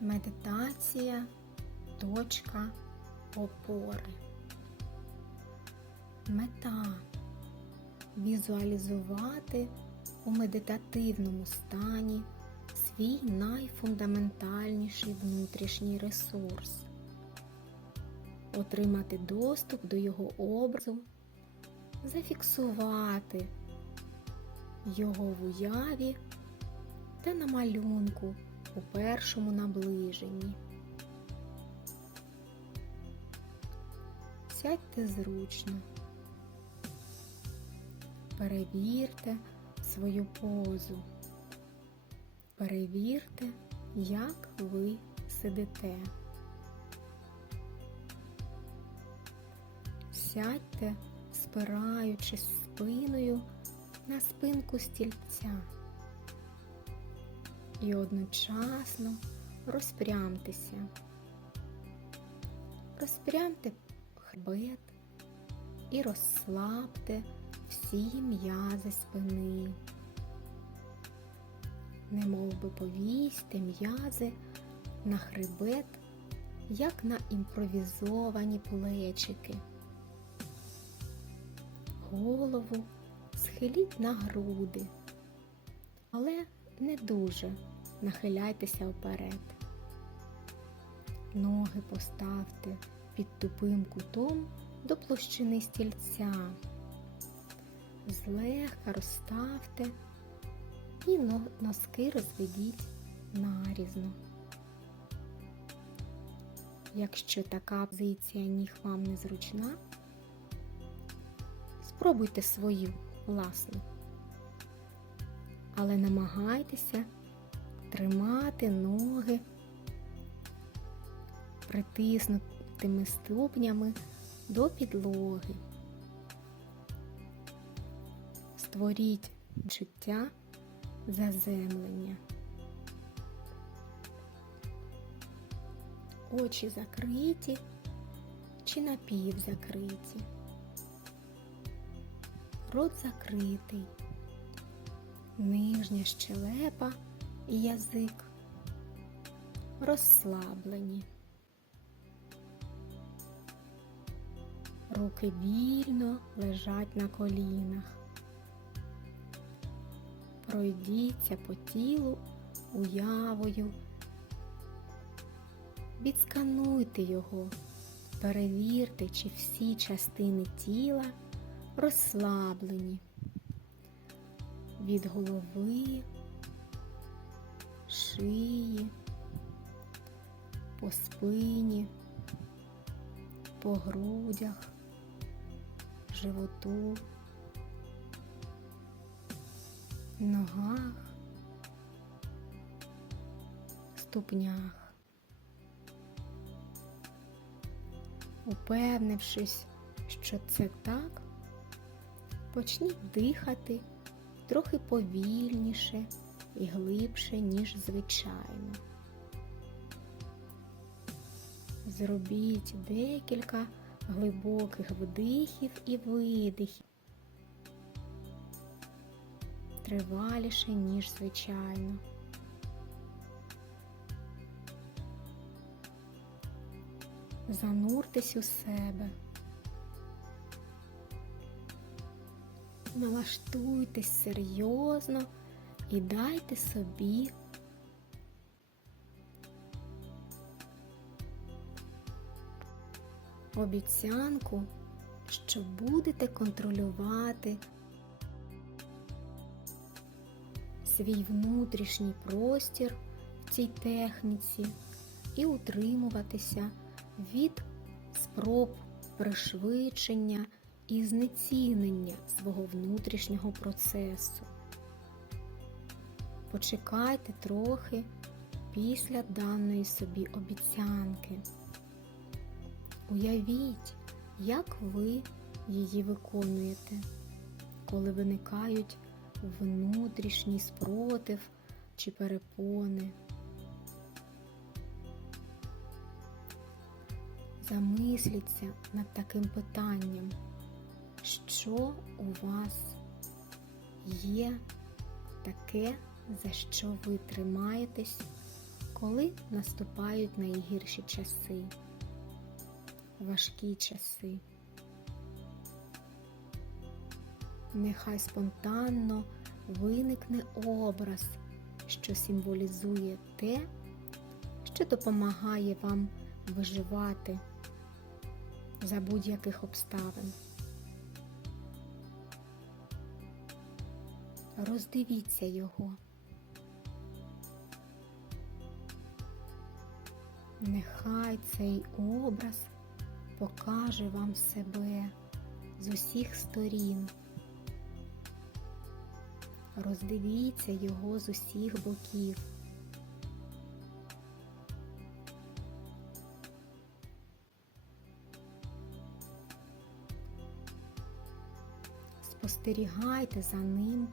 Медитація точка опори. Мета візуалізувати у медитативному стані свій найфундаментальніший внутрішній ресурс, отримати доступ до його образу, зафіксувати його в уяві та на малюнку у першому наближенні. Сядьте зручно. Перевірте свою позу. Перевірте, як ви сидите. Сядьте, спираючись спиною на спинку стільця і одночасно розпрямтеся. Розпрямте хребет і розслабте всі м'язи спини. Немов би повісьте м'язи на хребет, як на імпровізовані плечики. Голову схиліть на груди, але не дуже нахиляйтеся вперед. Ноги поставте під тупим кутом до площини стільця. Злегка розставте і носки розведіть нарізно. Якщо така позиція ніг вам незручна, спробуйте свою власну. Але намагайтеся тримати ноги притиснутими ступнями до підлоги. Створіть життя заземлення. Очі закриті чи напівзакриті. Рот закритий, нижня щелепа і язик розслаблені. Руки вільно лежать на колінах. Пройдіться по тілу уявою. Відскануйте його, перевірте, чи всі частини тіла розслаблені від голови, шиї, по спині, по грудях, животу, ногах, ступнях. Упевнившись, що це так, почніть дихати трохи повільніше і глибше, ніж звичайно. Зробіть декілька глибоких вдихів і видихів, триваліше, ніж звичайно. Зануртесь у себе. Налаштуйтесь серйозно і дайте собі обіцянку, що будете контролювати свій внутрішній простір в цій техніці і утримуватися від спроб пришвидшення і знецінення свого внутрішнього процесу. Почекайте трохи після даної собі обіцянки. Уявіть, як ви її виконуєте, коли виникають внутрішній спротив чи перепони. Замисліться над таким питанням, що у вас є таке, за що ви тримаєтесь коли наступають найгірші часи, важкі часи. Нехай спонтанно виникне образ, що символізує те, що допомагає вам виживати за будь-яких обставин. Роздивіться його. Нехай цей образ покаже вам себе з усіх сторін. Роздивіться його з усіх боків. Спостерігайте за ним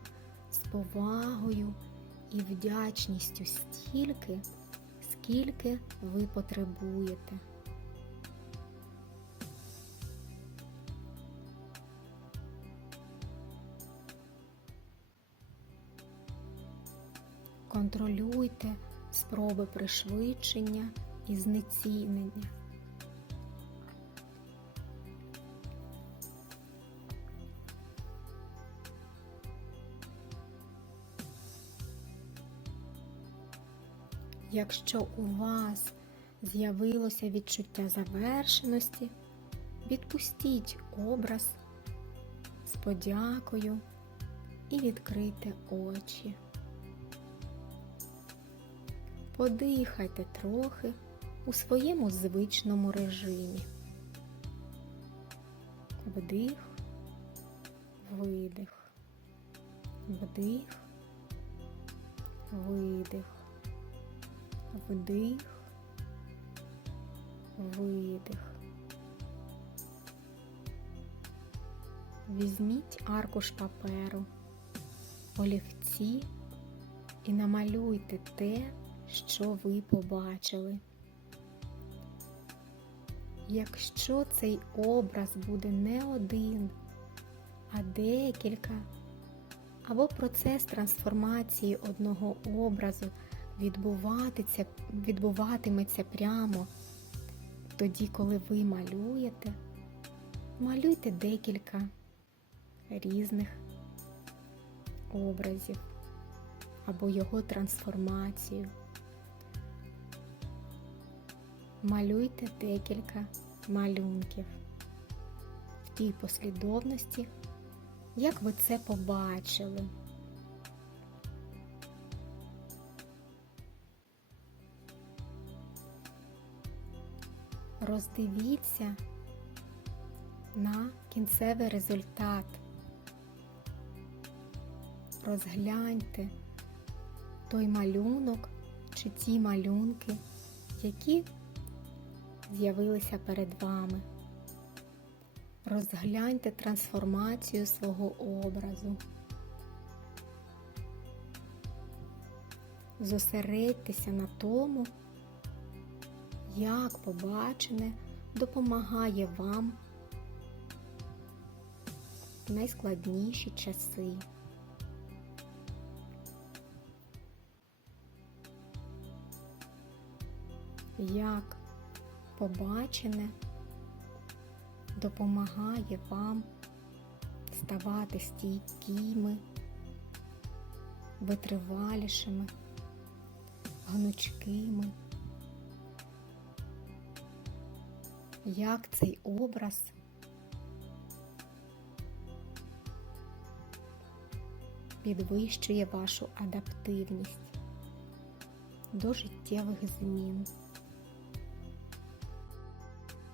повагою і вдячністю стільки, скільки ви потребуєте. Контролюйте спроби пришвидшення і знецінення. Якщо у вас з'явилося відчуття завершеності, відпустіть образ з подякою і відкрийте очі. Подихайте трохи у своєму звичному режимі. Вдих, видих, вдих, видих, вдих, видих. Візьміть аркуш паперу, олівці і намалюйте те, що ви побачили. Якщо цей образ буде не один, а декілька, або процес трансформації одного образу відбуватиметься, відбуватиметься прямо тоді, коли ви малюєте, малюйте декілька різних образів або його трансформацію. Малюйте декілька малюнків в тій послідовності, як ви це побачили. Роздивіться на кінцевий результат. Розгляньте той малюнок чи ті малюнки, які з'явилися перед вами. Розгляньте трансформацію свого образу. Зосередьтеся на тому, як побачене допомагає вам в найскладніші часи. Як побачене допомагає вам ставати стійкими, витривалішими, гнучкими. Як цей образ підвищує вашу адаптивність до життєвих змін.